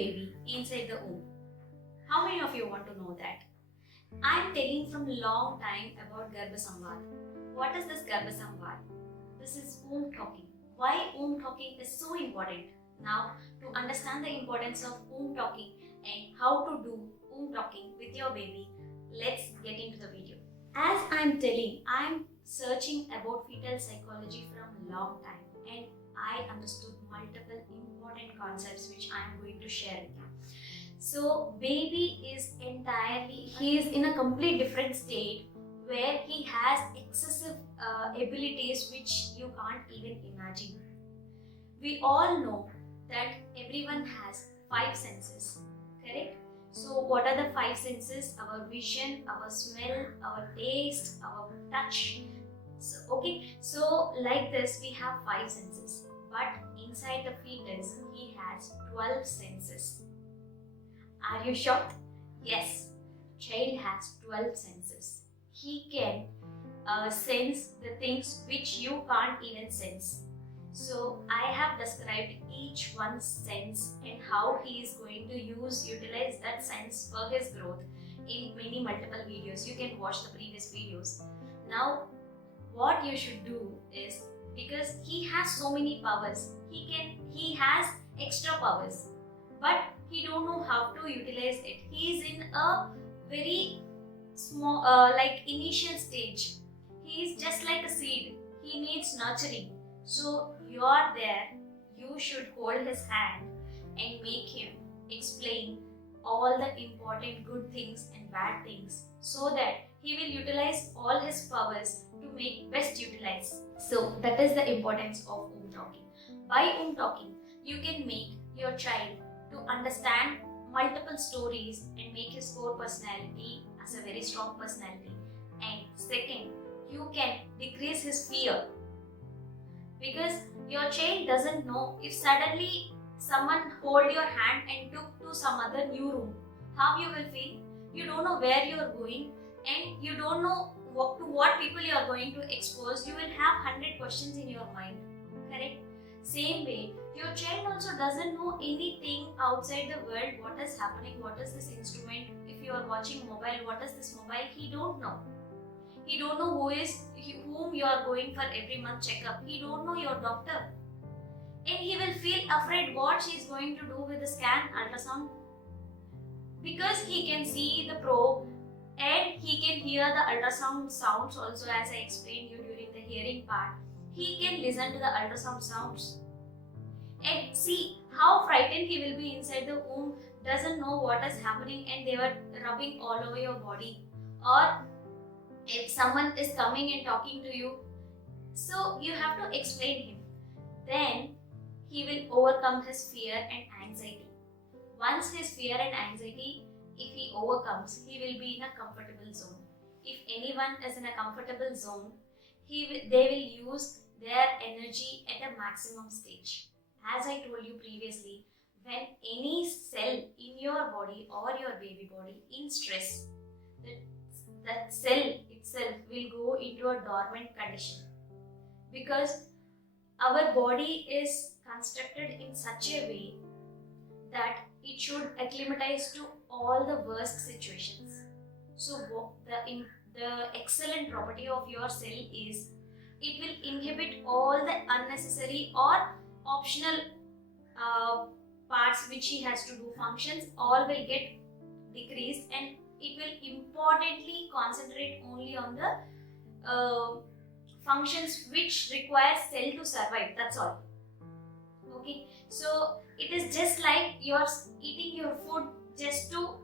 baby inside the womb. How many of you want to know that? I am telling from long time about Garbha Samvad. What is this Garbha Samvad? This is womb talking. Why womb talking is so important? Now, to understand the importance of womb talking and how to do womb talking with your baby, let's get into the video. As I am telling, I am searching about fetal psychology from a long time and I understood multiple important concepts which I am going to share with you. So baby is he is in a complete different state where he has excessive abilities which you can't even imagine. We all know that everyone has 5 senses, correct? So what are the 5 senses? Our vision, our smell, our taste, our touch. So like this we have 5 senses, but inside the fetus he has 12 senses. Are you shocked? Yes, child has 12 senses. He can sense the things which you can't even sense. So I have described each one's sense and how he is going to utilize that sense for his growth in many multiple videos. You can watch the previous videos. Now what you should do is, because he has so many powers, he has extra powers, but he don't know how to utilize it. He is in a very small like initial stage. He is just like a seed. He needs nurturing. So you are there, you should hold his hand and make him explain all the important good things and bad things, so that he will utilize all his powers to make best utilize. So that is the importance of womb talking. By womb talking, you can make your child to understand multiple stories and make his core personality as a very strong personality. And second, you can decrease his fear, because your child doesn't know if suddenly someone hold your hand and took to some other new room, how you will feel. You don't know where you are going and you don't know to what people you are going to expose. You will have 100 questions in your mind, correct? Same way, your child also doesn't know anything outside the world, what is happening, what is this instrument. If you are watching mobile, what is this mobile? He don't know. He don't know whom you are going for every month checkup. He don't know your doctor. And he will feel afraid what she is going to do with the scan, ultrasound. Because he can see the probe and he can hear the ultrasound sounds also, as I explained you during the hearing part. He can listen to the ultrasound sounds. And see how frightened he will be inside the womb, doesn't know what is happening and they were rubbing all over your body. Or if someone is coming and talking to you, so you have to explain him. Then he will overcome his fear and anxiety. Once his fear and anxiety, if he overcomes, he will be in a comfortable zone. If anyone is in a comfortable zone, they will use their energy at a maximum stage. As I told you previously, when any cell in your body or your baby body in stress, that cell itself will go into a dormant condition, because our body is constructed in such a way that it should acclimatize to all the worst situations. So the excellent property of your cell is it will inhibit all the unnecessary or optional parts which he has to do, functions, all will get decreased, and it will importantly concentrate only on the functions which require cell to survive. That's all. Okay, so it is just like you're eating your food just to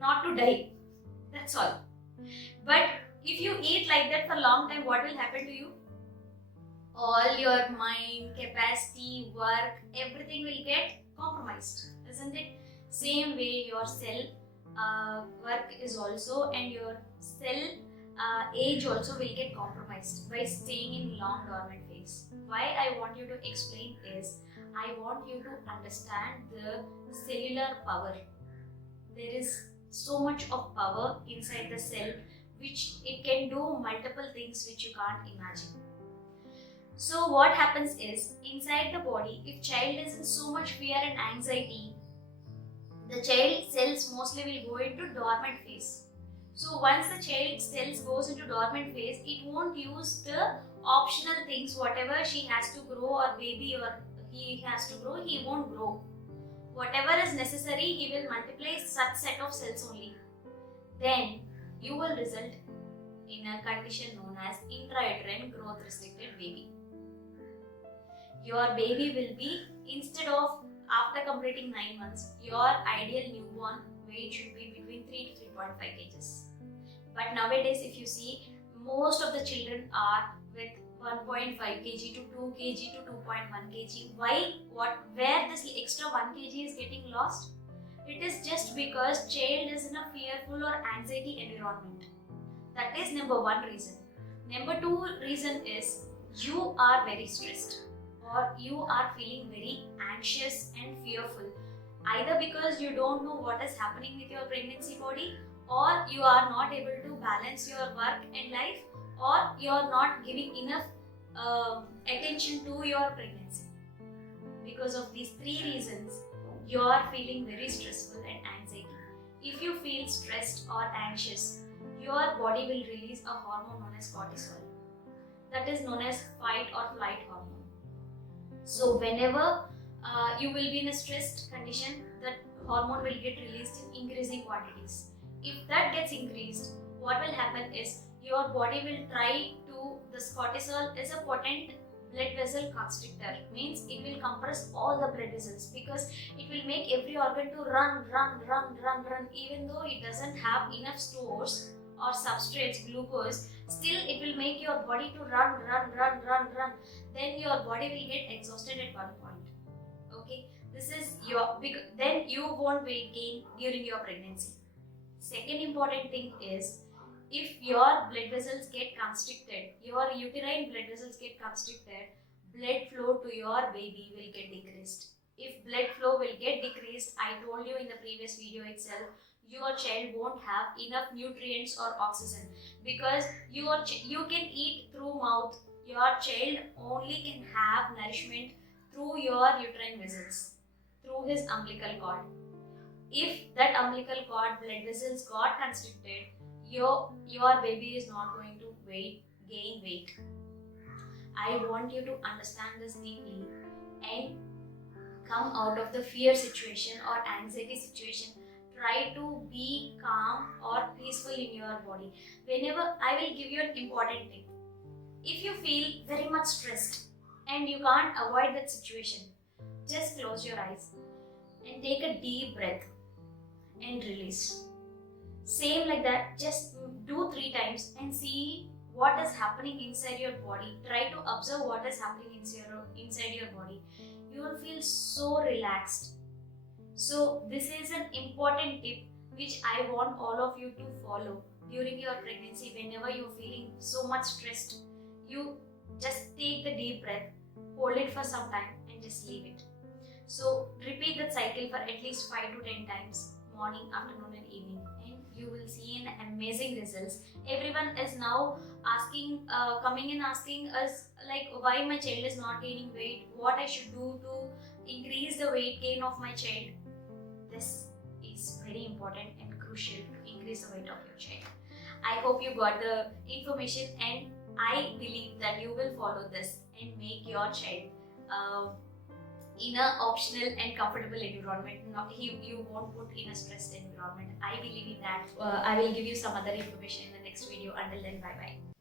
not to die. That's all. But if you eat like that for a long time, what will happen to you? All your mind, capacity, work, everything will get compromised, isn't it? Same way your cell work is also, and your cell age also will get compromised by staying in long dormant phase. Why I want you to explain is, I want you to understand the cellular power. There is so much of power inside the cell which it can do multiple things which you can't imagine. So what happens is, inside the body, if child is in so much fear and anxiety, the child cells mostly will go into dormant phase. So once the child cells goes into dormant phase, it won't use the optional things, whatever she has to grow or baby or he has to grow, he won't grow. Whatever is necessary, he will multiply such set of cells only. Then you will result in a condition known as intrauterine growth restricted baby. Your baby will be, instead of after completing 9 months, your ideal newborn weight should be between 3 to 3.5 kgs. But nowadays, if you see, most of the children are with 1.5 kg to 2 kg to 2.1 kg. Why? Where this extra 1 kg is getting lost? It is just because child is in a fearful or anxiety environment. That is number one reason. Number two reason is you are very stressed or you are feeling very anxious and fearful, either because you don't know what is happening with your pregnancy body, or you are not able to balance your work and life, or you are not giving enough attention to your pregnancy. Because of these three reasons, you are feeling very stressful and anxiety. If you feel stressed or anxious, your body will release a hormone known as cortisol. That is known as fight or flight hormone. So whenever you will be in a stressed condition, that hormone will get released in increasing quantities. If that gets increased, what will happen is your body will try to, this cortisol is a potent blood vessel constrictor, means it will compress all the blood vessels because it will make every organ to run, even though it doesn't have enough stores or substrates, glucose, still it will make your body to run. Then your body will get exhausted at one point. Okay, this is your, then you won't weight gain during your pregnancy. Second important thing is, if your blood vessels get constricted, your uterine blood vessels get constricted, blood flow to your baby will get decreased. If blood flow will get decreased, I told you in the previous video itself, your child won't have enough nutrients or oxygen, because you can eat through mouth. Your child only can have nourishment through your uterine vessels, through his umbilical cord. If that umbilical cord blood vessels got constricted, your baby is not going to gain weight. I want you to understand this deeply and come out of the fear situation or anxiety situation. Try to be calm or peaceful in your body. Whenever, I will give you an important tip. If you feel very much stressed and you can't avoid that situation, just close your eyes and take a deep breath and release. Same like that, just do 3 times and see what is happening inside your body. Try to observe what is happening inside your body. You will feel so relaxed. So this is an important tip which I want all of you to follow during your pregnancy. Whenever you're feeling so much stressed, you just take the deep breath, hold it for some time and just leave it. So repeat that cycle for at least 5 to 10 times, morning, afternoon and evening, and you will see an amazing results. Everyone is now coming in asking us like, why my child is not gaining weight, what I should do to increase the weight gain of my child. This is very important and crucial to increase the weight of your child. I hope you got the information, and I believe that you will follow this and make your child in an optional and comfortable environment. You won't put in a stressed environment. I believe in that. I will give you some other information in the next video. Until then, bye bye.